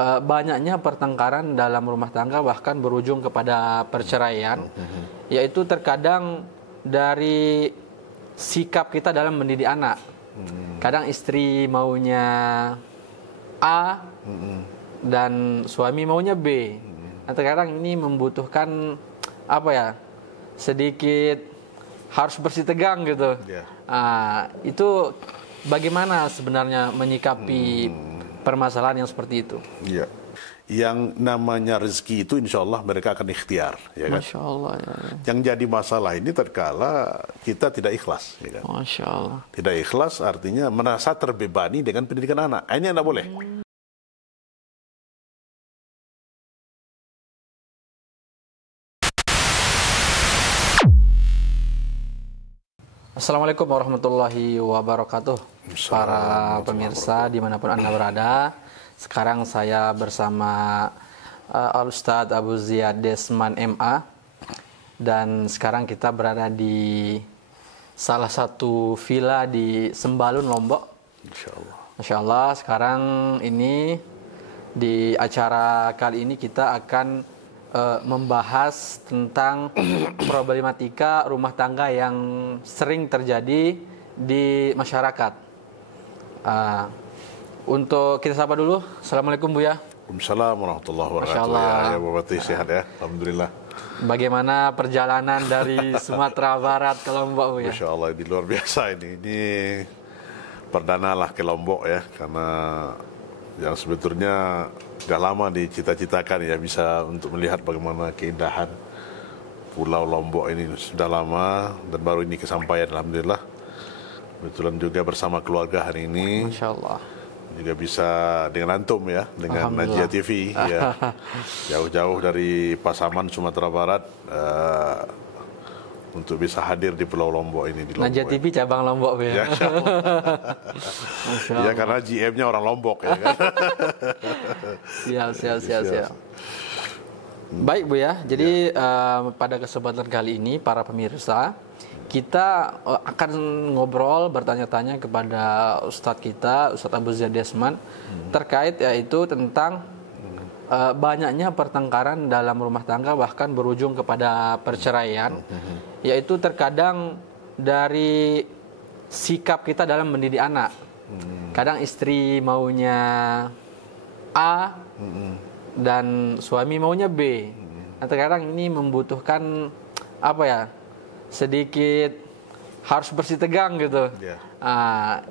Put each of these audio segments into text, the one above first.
banyaknya pertengkaran dalam rumah tangga bahkan berujung kepada perceraian, yaitu terkadang dari sikap kita dalam mendidik anak. Kadang istri maunya A dan suami maunya B. Nah, terkadang ini membutuhkan sedikit harus bersih tegang gitu. Itu bagaimana sebenarnya menyikapi permasalahan yang seperti itu? Yang namanya rezeki itu insya Allah mereka akan ikhtiar, ya kan? Masya Allah. Ya. Yang jadi masalah ini terkala kita tidak ikhlas, ya kan? Masya Allah. Tidak ikhlas artinya merasa terbebani dengan pendidikan anak. Ini yang tidak boleh. Assalamualaikum warahmatullahi wabarakatuh. Para pemirsa dimanapun Anda berada. Sekarang saya bersama Al-Ustadz Abu Ziyad Desman MA. Dan sekarang kita berada di salah satu villa di Sembalun, Lombok. Insya Allah. Masya Allah, sekarang ini di acara kali ini kita akan membahas tentang problematika rumah tangga yang sering terjadi di masyarakat. Untuk kita sapa dulu. Assalamualaikum Bu ya. Waalaikumsalam warahmatullahi wabarakatuh. Ya, Bapak sehat ya. Alhamdulillah. Bagaimana perjalanan dari Sumatera Barat ke Lombok Bu ya? Masya Allah, ini luar biasa ini. Ini perdana lah ke Lombok ya, karena yang sebetulnya sudah lama dicita-citakan ya bisa untuk melihat bagaimana keindahan Pulau Lombok ini sudah lama dan baru ini kesampaian alhamdulillah. Kebetulan juga bersama keluarga hari ini. Masya Allah. Juga bisa dengan antum ya, dengan Najia TV ya. Jauh-jauh dari Pasaman Sumatera Barat untuk bisa hadir di Pulau Lombok ini di Lombok. Najia TV cabang Lombok ya. Ya karena GM-nya orang Lombok ya kan. Siap. Baik Bu ya. Jadi pada kesempatan kali ini para pemirsa kita akan ngobrol bertanya-tanya kepada Ustadz kita, Ustadz Abu Ziyad Desman terkait yaitu tentang banyaknya pertengkaran dalam rumah tangga bahkan berujung kepada perceraian, yaitu terkadang dari sikap kita dalam mendidik anak. Kadang istri maunya A dan suami maunya B. Nah, terkadang ini membutuhkan sedikit harus bersih tegang gitu.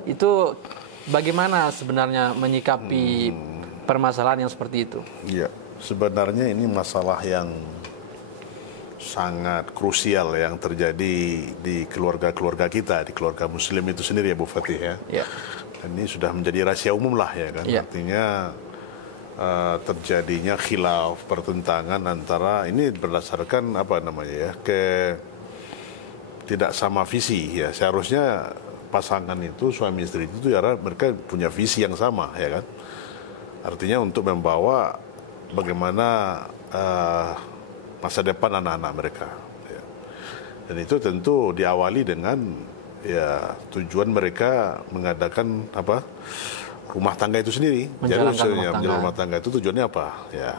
Itu bagaimana sebenarnya menyikapi permasalahan yang seperti itu? Iya, sebenarnya ini masalah yang sangat krusial yang terjadi di keluarga-keluarga kita, di keluarga Muslim itu sendiri ya Bu Fatih ya. Ini sudah menjadi rahasia umum lah ya kan. Artinya terjadinya khilaf, pertentangan antara ini berdasarkan tidak sama visi ya. Seharusnya pasangan itu suami istri itu ya mereka punya visi yang sama ya kan. Artinya untuk membawa bagaimana masa depan anak-anak mereka ya. Dan itu tentu diawali dengan ya tujuan mereka mengadakan rumah tangga itu sendiri. Jadi rumah tangga itu tujuannya apa ya.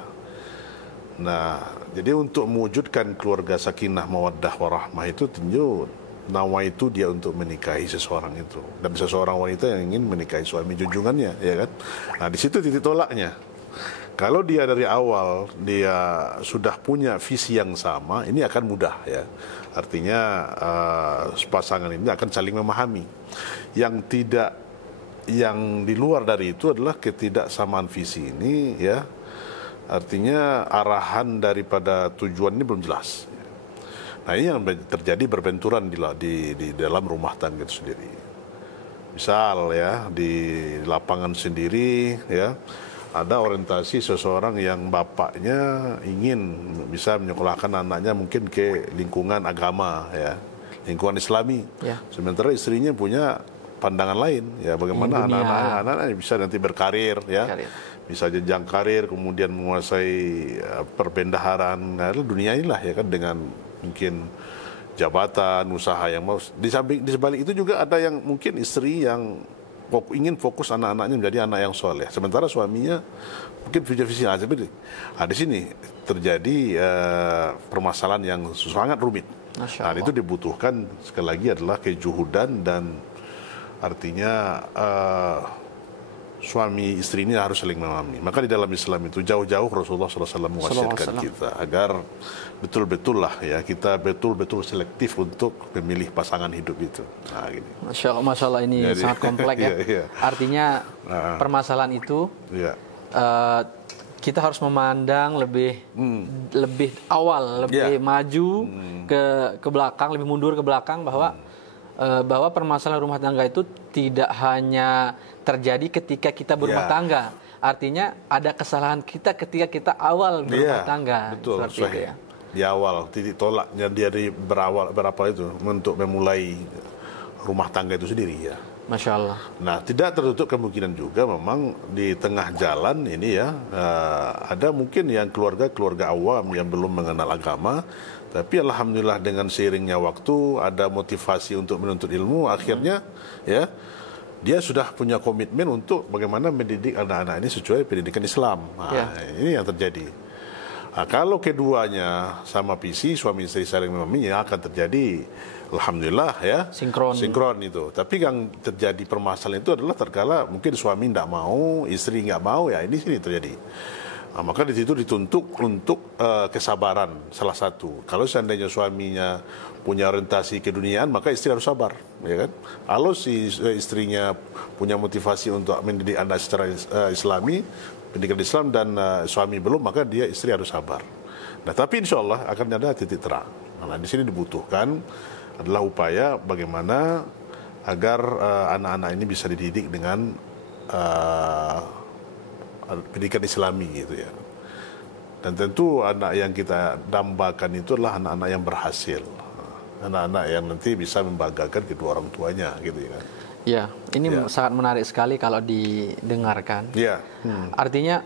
Nah, jadi untuk mewujudkan keluarga sakinah mawaddah warahmah itu tentu nawa itu dia untuk menikahi seseorang itu. Dan seseorang wanita yang ingin menikahi suami junjungannya, ya kan? Nah, di situ titik tolaknya. Kalau dia dari awal dia sudah punya visi yang sama, ini akan mudah ya. Artinya pasangan ini akan saling memahami. Yang di luar dari itu adalah ketidaksamaan visi ini ya. Artinya arahan daripada tujuan ini belum jelas. Nah ini yang terjadi berbenturan di dalam rumah tangga itu sendiri. Misal ya di lapangan sendiri ya ada orientasi seseorang yang bapaknya ingin bisa menyekolahkan anaknya mungkin ke lingkungan agama ya, lingkungan Islami. Sementara istrinya punya pandangan lain ya bagaimana anak-anak bisa nanti berkarir ya. Bisa jenjang karir, kemudian menguasai perbendaharaan, dunia inilah ya kan dengan mungkin jabatan, usaha yang mau. Di sebalik itu juga ada yang mungkin istri yang ingin fokus anak-anaknya menjadi anak yang soleh. Sementara suaminya mungkin punya visi lain. Di sini terjadi permasalahan yang sangat rumit. Nah, itu dibutuhkan sekali lagi adalah kejuhudan dan artinya suami istri ini harus saling memahami. Maka di dalam Islam itu jauh-jauh Rasulullah SAW mewasiatkan kita agar betul-betul lah ya kita betul-betul selektif untuk memilih pasangan hidup itu. Nah, gini. Masya Allah ini sangat kompleks ya. Iya. Artinya permasalahan itu kita harus memandang lebih awal, lebih maju ke belakang, lebih mundur ke belakang bahwa permasalahan rumah tangga itu tidak hanya terjadi ketika kita berumah tangga. Artinya ada kesalahan kita ketika kita awal berumah tangga. Betul, seperti itu ya. Di awal, titik tolaknya dari berapa itu untuk memulai rumah tangga itu sendiri ya. Masya Allah. Nah, tidak tertutup kemungkinan juga memang di tengah jalan ini ya ada mungkin yang keluarga awam yang belum mengenal agama, tapi alhamdulillah dengan seiringnya waktu ada motivasi untuk menuntut ilmu, akhirnya ya dia sudah punya komitmen untuk bagaimana mendidik anak-anak ini sesuai pendidikan Islam. Nah, ini yang terjadi. Nah, kalau keduanya sama visi suami istri saling memahami ya akan terjadi alhamdulillah ya sinkron itu. Tapi yang terjadi permasalahan itu adalah terkala mungkin suami tidak mau, istri nggak mau, ya ini sini terjadi. Nah, maka di situ dituntut untuk kesabaran salah satu. Kalau seandainya suaminya punya orientasi keduniaan, maka istri harus sabar, ya kan? Kalau si istrinya punya motivasi untuk mendidik anak secara Islami, pendidikan Islam dan suami belum, maka dia istri harus sabar. Nah, tapi insya Allah akan ada titik terang. Nah, di sini dibutuhkan adalah upaya bagaimana agar anak-anak ini bisa dididik dengan pendidikan Islami gitu ya. Dan tentu anak yang kita dambakan itu adalah anak-anak yang berhasil, anak-anak yang nanti bisa membanggakan kedua orang tuanya gitu ya. Ya, ini sangat menarik sekali kalau didengarkan. Ya. Artinya,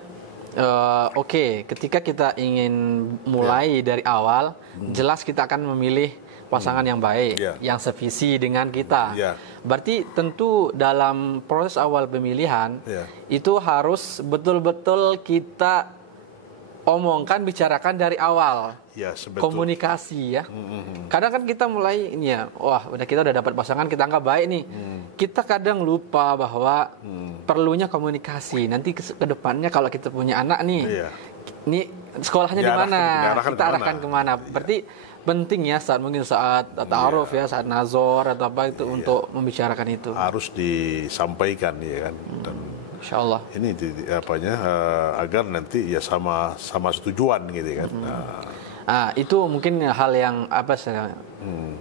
ketika kita ingin mulai dari awal, jelas kita akan memilih pasangan yang baik, yang sevisi dengan kita. Berarti tentu dalam proses awal pemilihan itu harus betul-betul kita omongkan, bicarakan dari awal. Komunikasi ya. Kadang kan kita mulai ini ya, kita udah dapat pasangan, kita anggap baik nih. Kita kadang lupa bahwa perlunya komunikasi. Nanti ke depannya kalau kita punya anak nih, ini sekolahnya di mana? Kita arahkan kemana? Berarti penting ya saat ta'aruf ya, saat nazor atau apa itu untuk membicarakan itu. Harus disampaikan ya kan. Dan Insya Allah. Ini agar nanti ya sama setujuan gitu kan. Itu mungkin hal yang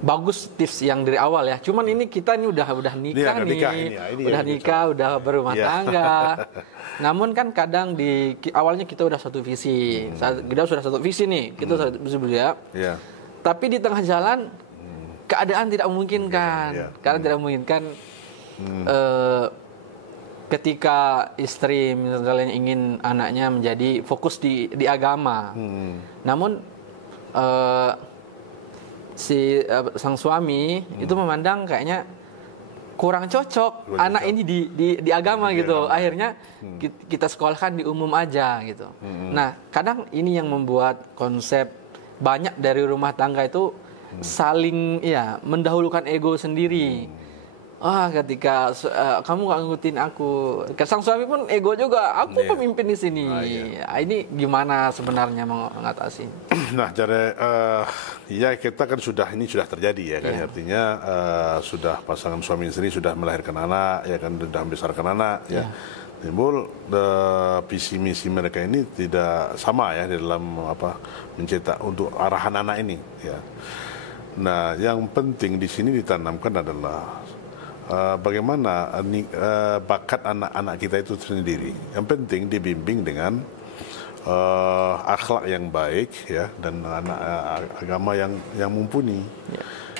bagus tips yang dari awal ya. Cuman ini kita ini udah nikah nih, udah berumah tangga. Namun kan kadang di awalnya kita udah satu visi, kita sudah satu visi nih, kita satu visi beliau. Tapi di tengah jalan keadaan tidak memungkinkan, ketika istri misalnya ingin anaknya menjadi fokus di agama, namun sang suami itu memandang kayaknya kurang cocok anak ini di agama gitu. Akhirnya kita sekolahkan di umum aja gitu. Nah, kadang ini yang membuat konsep banyak dari rumah tangga itu saling mendahulukan ego sendiri. Ketika kamu nggak ngikutin aku, sang suami pun ego juga. Aku pemimpin di sini. Ini gimana sebenarnya mengatasi? Nah, kita kan sudah terjadi ya kan. Artinya sudah pasangan suami istri sudah melahirkan anak, ya kan, sudah membesarkan anak, ya. Timbul visi misi mereka ini tidak sama ya di dalam mencetak untuk arahan anak ini, ya. Nah, yang penting di sini ditanamkan adalah bagaimana bakat anak-anak kita itu sendiri. Yang penting dibimbing dengan akhlak yang baik ya, dan agama yang mumpuni.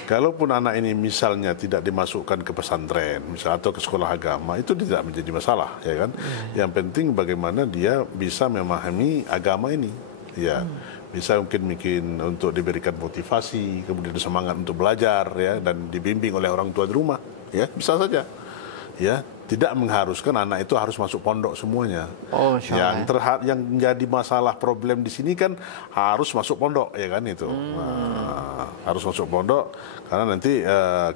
Kalaupun anak ini misalnya tidak dimasukkan ke pesantren, atau ke sekolah agama, itu tidak menjadi masalah, ya kan? Yang penting bagaimana dia bisa memahami agama ini, ya. Bisa mungkin untuk diberikan motivasi, kemudian semangat untuk belajar, ya, dan dibimbing oleh orang tua di rumah, ya, bisa saja, ya. tidak mengharuskan anak itu harus masuk pondok semuanya. Oh, insya Allah. Yang menjadi masalah problem di sini kan harus masuk pondok, ya kan itu. Nah, harus masuk pondok karena nanti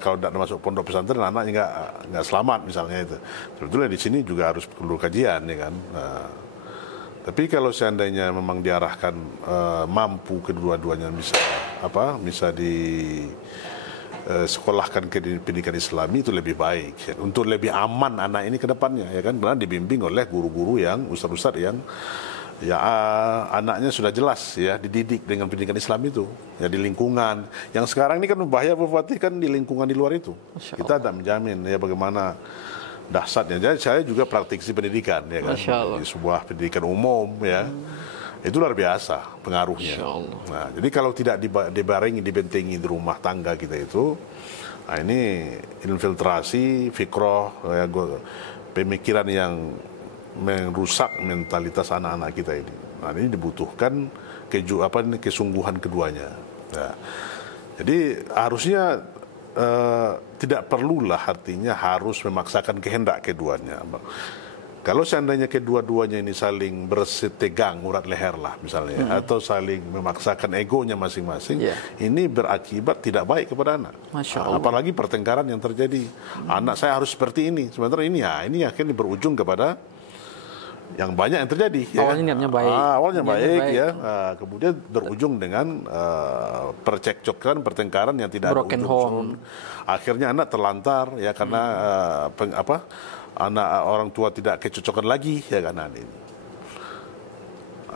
kalau tidak masuk pondok pesantren anaknya nggak selamat misalnya itu. Sebetulnya di sini juga harus perlu kajian, ya kan. Nah, tapi kalau seandainya memang diarahkan mampu kedua-duanya bisa di sekolahkan ke pendidikan Islami itu lebih baik ya. Untuk lebih aman anak ini ke depannya, ya kan, karena dibimbing oleh guru-guru yang ustaz-ustaz yang ya anaknya sudah jelas ya dididik dengan pendidikan Islam itu ya di lingkungan. Yang sekarang ini kan bahaya Bupati kan di lingkungan di luar itu. Kita tidak menjamin ya bagaimana dahsyatnya. Jadi saya juga praktisi pendidikan ya kan di sebuah pendidikan umum ya. Itu luar biasa pengaruhnya. Nah, jadi kalau tidak dibarengi, dibentengi di rumah tangga kita itu, nah ini infiltrasi fikroh, ya, pemikiran yang merusak mentalitas anak-anak kita ini. Nah, ini dibutuhkan kesungguhan keduanya. Nah, jadi harusnya tidak perlulah artinya harus memaksakan kehendak keduanya. Kalau seandainya kedua-duanya ini saling bersetegang urat leher lah misalnya, atau saling memaksakan egonya masing-masing, ini berakibat tidak baik kepada anak. Apalagi pertengkaran yang terjadi. Anak saya harus seperti ini, sementara ini akhirnya berujung kepada yang banyak yang terjadi. Awalnya niatnya baik. Awalnya baik ya, kemudian berujung dengan percekcokan, pertengkaran yang tidak ada ujung. Akhirnya anak terlantar ya karena anak orang tua tidak kecocokan lagi ya kan ini.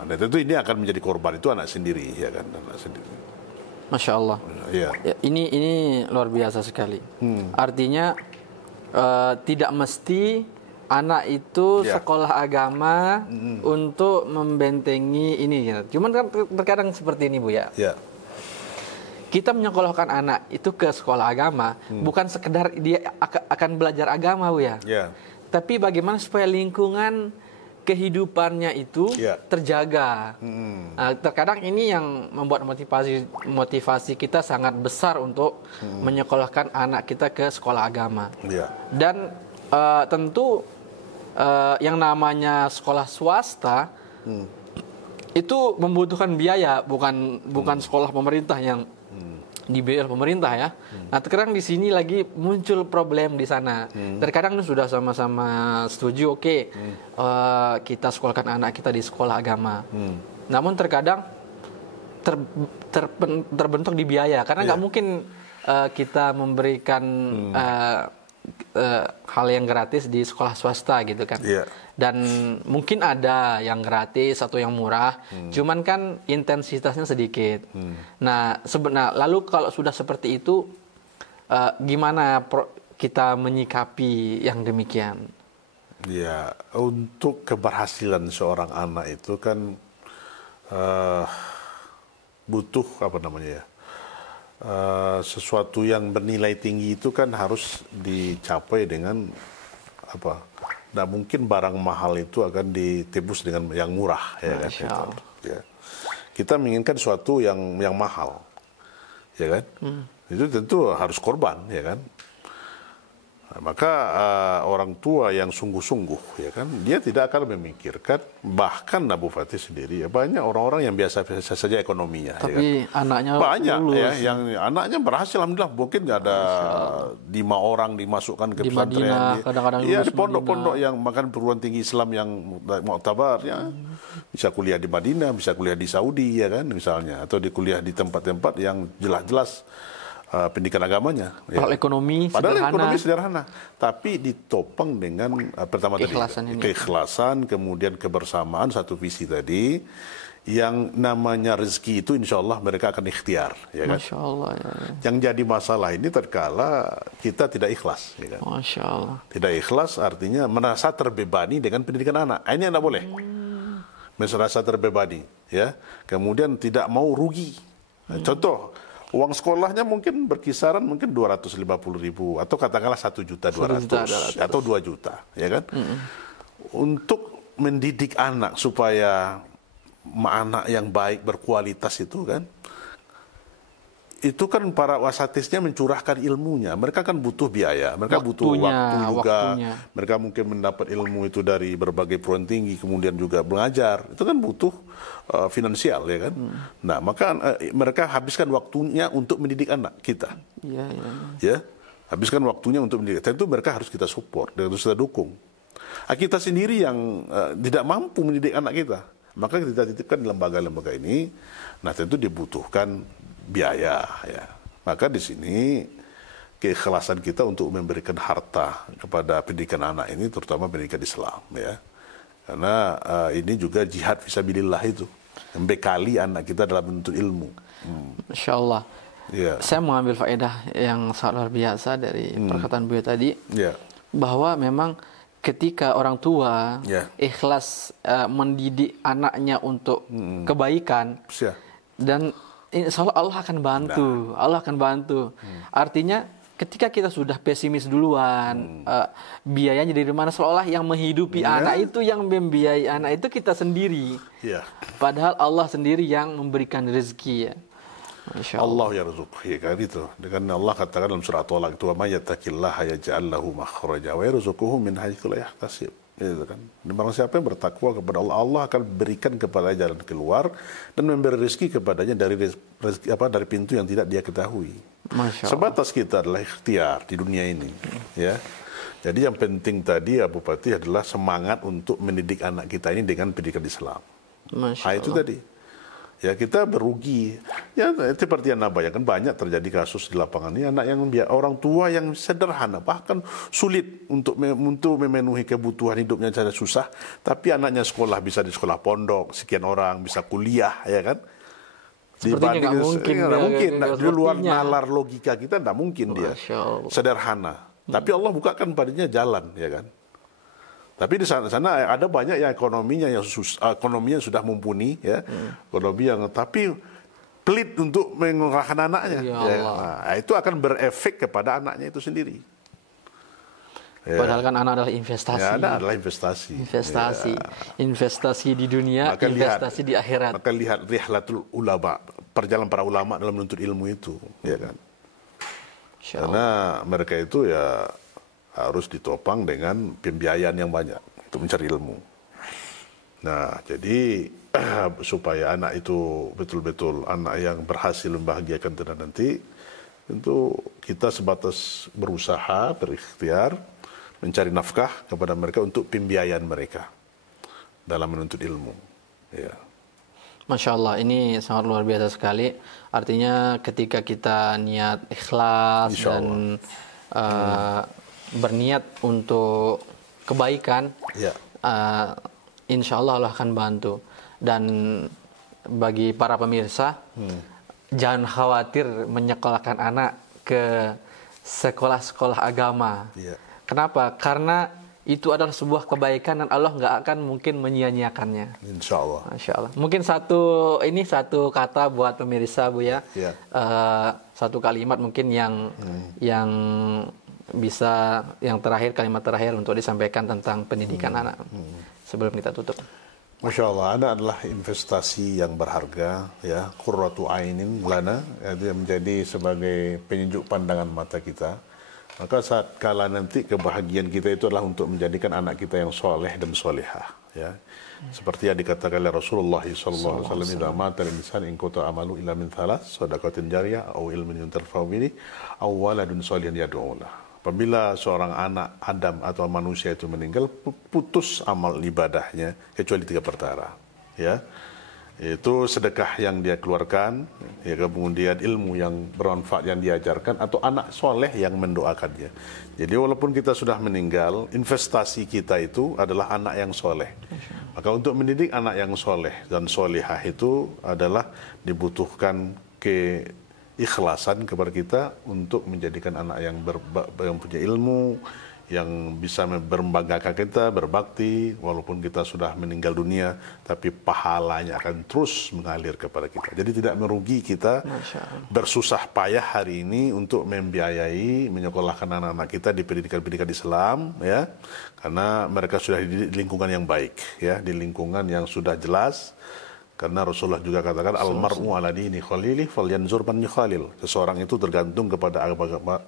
Nah, tentu ini akan menjadi korban itu anak sendiri ya kan, anak sendiri. Masya Allah. Ya, ini luar biasa sekali. Artinya tidak mesti anak itu sekolah agama untuk membentengi ini. Ya. Cuman kan terkadang seperti ini Bu ya. Kita menyekolahkan anak itu ke sekolah agama bukan sekedar dia akan belajar agama Bu ya. Tapi bagaimana supaya lingkungan kehidupannya itu terjaga. Nah, terkadang ini yang membuat motivasi kita sangat besar untuk menyekolahkan anak kita ke sekolah agama. Dan tentu yang namanya sekolah swasta itu membutuhkan biaya, bukan sekolah pemerintah yang dibiayai oleh pemerintah ya. Nah, terkadang di sini lagi muncul problem di sana. Terkadang sudah sama-sama setuju, kita sekolahkan anak kita di sekolah agama. Namun terkadang terbentuk di biaya karena nggak mungkin kita memberikan hal yang gratis di sekolah swasta gitu kan. Dan mungkin ada yang gratis atau yang murah, cuman kan intensitasnya sedikit. Nah, lalu kalau sudah seperti itu, gimana kita menyikapi yang demikian? Ya, untuk keberhasilan seorang anak itu kan butuh sesuatu yang bernilai tinggi itu kan harus dicapai dengan Tidak mungkin barang mahal itu akan ditebus dengan yang murah, ya kan? Kita menginginkan sesuatu yang mahal, ya kan? Itu tentu harus korban, ya kan? Nah, maka orang tua yang sungguh-sungguh, ya kan, dia tidak akan memikirkan, bahkan Abu Fatih sendiri, ya, banyak orang-orang yang biasa-biasa saja ekonominya. Tapi ya kan? Anaknya banyak, lulus. Ya, yang anaknya berhasil, alhamdulillah. Mungkin nggak ada 5 orang dimasukkan ke pesantren. Di Madinah, kadang-kadang di pondok-pondok yang makan perguruan tinggi Islam yang mu'tabar, ya, bisa kuliah di Madinah, bisa kuliah di Saudi, ya kan, misalnya, atau di kuliah di tempat-tempat yang jelas-jelas pendidikan agamanya. Padahal ekonomi sederhana. Tapi ditopang dengan pertama keikhlasan, kemudian kebersamaan, satu visi tadi, yang namanya rezeki itu insya Allah mereka akan ikhtiar. Ya kan? Masya Allah. Ya. Yang jadi masalah ini terkala kita tidak ikhlas. Ya kan? Masya Allah. Tidak ikhlas artinya merasa terbebani dengan pendidikan anak. Ini tidak boleh. Merasa terbebani. Ya. Kemudian tidak mau rugi. Contoh, uang sekolahnya mungkin berkisaran 250.000 atau katakanlah 1.200.000 atau 2 juta, ya kan? Untuk mendidik anak supaya anak yang baik berkualitas itu kan, itu kan para wasatisnya mencurahkan ilmunya. Mereka kan butuh biaya, mereka butuh waktu juga. Mereka mungkin mendapat ilmu itu dari berbagai perguruan tinggi, kemudian juga belajar. Itu kan butuh finansial, ya kan. Nah, maka mereka habiskan waktunya untuk mendidik anak kita. Ya, habiskan waktunya untuk mendidik. Tentu mereka harus kita support, harus kita dukung. Kita sendiri yang tidak mampu mendidik anak kita, maka kita titipkan di lembaga-lembaga ini. Nah, tentu dibutuhkan biaya, ya. Maka di sini keikhlasan kita untuk memberikan harta kepada pendidikan anak ini, terutama pendidikan Islam, ya. Karena ini juga jihad fisabilillah itu, membekali anak kita dalam menuntut ilmu. Masya Allah. Ya. Saya mengambil faedah yang sangat luar biasa dari perkataan beliau tadi, bahwa memang ketika orang tua ikhlas mendidik anaknya untuk kebaikan, dan insya Allah akan bantu. Allah akan bantu. Artinya ketika kita sudah pesimis duluan, biayanya dari mana, seolah yang menghidupi anak itu, yang membiayai anak itu kita sendiri. Padahal Allah sendiri yang memberikan rezeki, ya. Allah yarzuq, ya kan itu. Dengan Allah katakan dalam surah At-Talaq itu, "Wa may yattaqillaha yaj'al lahu makhraja wa yarzuquhu min haitsu la yahtasib." Itu kan. Dan barang siapa yang bertakwa kepada Allah, Allah akan berikan kepada jalan keluar dan memberi rezeki kepadanya dari rezeki, dari pintu yang tidak dia ketahui. Sebatas kita adalah ikhtiar di dunia ini, ya. Jadi yang penting tadi, Abu Fatih, adalah semangat untuk mendidik anak kita ini dengan pendidikan Islam. Itu tadi. Ya, kita berugi. Ya, seperti yang Anda bayangkan, banyak terjadi kasus di lapangan ini, anak yang orang tua yang sederhana, bahkan sulit untuk memenuhi kebutuhan hidupnya secara susah, tapi anaknya sekolah, bisa di sekolah pondok, sekian orang bisa kuliah, ya kan? Sepertinya nggak mungkin. Nggak mungkin. Di luar nalar logika kita nggak mungkin dia. Sederhana. Tapi Allah bukakan padanya jalan, ya kan? Tapi di sana ada banyak yang ekonominya sudah mumpuni, ya, ekonomi yang tapi pelit untuk mengelola anaknya. Nah, itu akan berefek kepada anaknya itu sendiri. Padahal kan anak adalah investasi. Ya, anak adalah investasi. Investasi di dunia, maka investasi di akhirat. Maka lihat rihlatul ulama, perjalanan para ulama dalam menuntut ilmu itu, ya kan. Karena mereka itu ya harus ditopang dengan pembiayaan yang banyak untuk mencari ilmu. Nah, jadi supaya anak itu betul-betul anak yang berhasil membahagiakan kita nanti, tentu kita sebatas berusaha, berikhtiar, mencari nafkah kepada mereka untuk pembiayaan mereka dalam menuntut ilmu. Ya. Masya Allah, ini sangat luar biasa sekali. Artinya ketika kita niat ikhlas dan berniat untuk kebaikan, insya Allah Allah akan bantu. Dan bagi para pemirsa, jangan khawatir menyekolahkan anak ke sekolah-sekolah agama. Kenapa? Karena itu adalah sebuah kebaikan dan Allah nggak akan mungkin menyia-nyiakannya. Insya Allah. Masya Allah. Mungkin satu kata buat pemirsa, Bu, ya. Satu kalimat mungkin yang bisa, yang terakhir, kalimat terakhir untuk disampaikan tentang pendidikan anak sebelum kita tutup. Masya Allah, anak adalah investasi yang berharga, ya, qurratu ainin lana, itu yang menjadi sebagai penyejuk pandangan mata kita. Maka saat kala nanti kebahagiaan kita itu adalah untuk menjadikan anak kita yang soleh dan solehah, ya. Seperti yang dikatakan oleh Rasulullah SAW, "Idza mata al-insan in qata amalu illa min thalath, shadaqatin jariyah aw ilmin yuntafa'u bihi aw waladun shalihin yad'u lahu." Apabila seorang anak Adam atau manusia itu meninggal, putus amal ibadahnya kecuali 3 perkara, ya. Itu sedekah yang dia keluarkan, ya, kemudian ilmu yang bermanfaat yang diajarkan, atau anak soleh yang mendoakannya. Jadi walaupun kita sudah meninggal, investasi kita itu adalah anak yang soleh. Maka untuk mendidik anak yang soleh dan solehah itu adalah dibutuhkan keikhlasan kepada kita untuk menjadikan anak yang punya ilmu, yang bisa membanggakan kita, berbakti, walaupun kita sudah meninggal dunia, tapi pahalanya akan terus mengalir kepada kita. Jadi tidak merugi kita bersusah payah hari ini untuk membiayai, menyekolahkan anak-anak kita di pendidikan-pendidikan Islam, ya, karena mereka sudah di lingkungan yang baik, ya, di lingkungan yang sudah jelas. Karena Rasulullah juga katakan almar'u ala dini khalili falyanzur man yukhalil. Seseorang itu tergantung kepada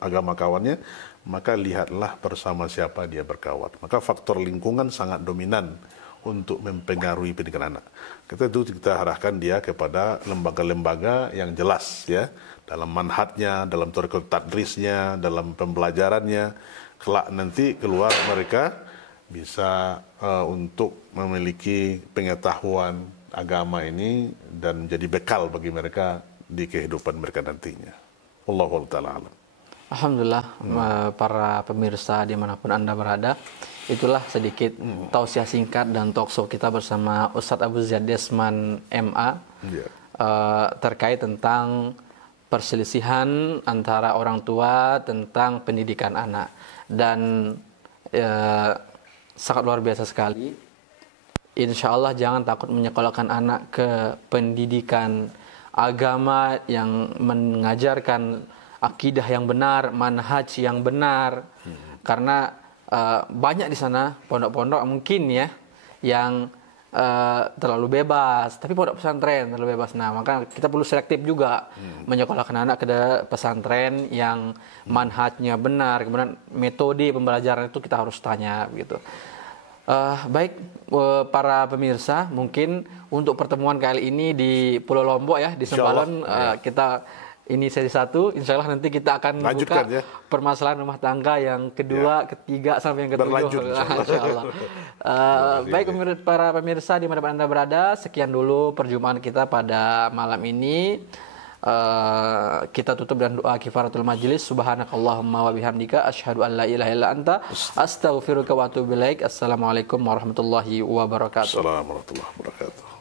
agama kawannya, maka lihatlah bersama siapa dia berkawan. Maka faktor lingkungan sangat dominan untuk mempengaruhi pendidikan anak. Kita arahkan dia kepada lembaga-lembaga yang jelas ya, dalam manhajnya, dalam tarikat tadrisnya, dalam pembelajarannya. Kelak nanti keluar mereka bisa untuk memiliki pengetahuan agama ini dan jadi bekal bagi mereka di kehidupan mereka nantinya. Wallahu ta'ala alam. Alhamdulillah, para pemirsa dimanapun Anda berada, itulah sedikit tausiah singkat dan talkshow kita bersama Ustadz Abu Zaid Desman MA terkait tentang perselisihan antara orang tua tentang pendidikan anak. Dan sangat luar biasa sekali. Insya Allah jangan takut menyekolahkan anak ke pendidikan agama yang mengajarkan akidah yang benar, manhaj yang benar. Karena banyak di sana pondok-pondok mungkin ya yang terlalu bebas, tapi pondok pesantren terlalu bebas. Nah, maka kita perlu selektif juga menyekolahkan anak ke pesantren yang manhajnya benar, kemudian metode pembelajaran itu kita harus tanya gitu. Baik para pemirsa, mungkin untuk pertemuan kali ini di Pulau Lombok ya, di Sembalun, kita ini sesi 1, insya Allah nanti kita akan membuka permasalahan rumah tangga yang kedua, ketiga sampai yang ketujuh. Insya Allah. Baik para pemirsa di mana Anda berada, sekian dulu perjumpaan kita pada malam ini. Kita tutup dengan doa kifaratul majlis. Subhanakallahumma wa bihamdika asyhadu an la ilaha illa anta astaghfiruka wa atubu ilaik. Assalamualaikum warahmatullahi wabarakatuh. Assalamualaikum warahmatullahi wabarakatuh.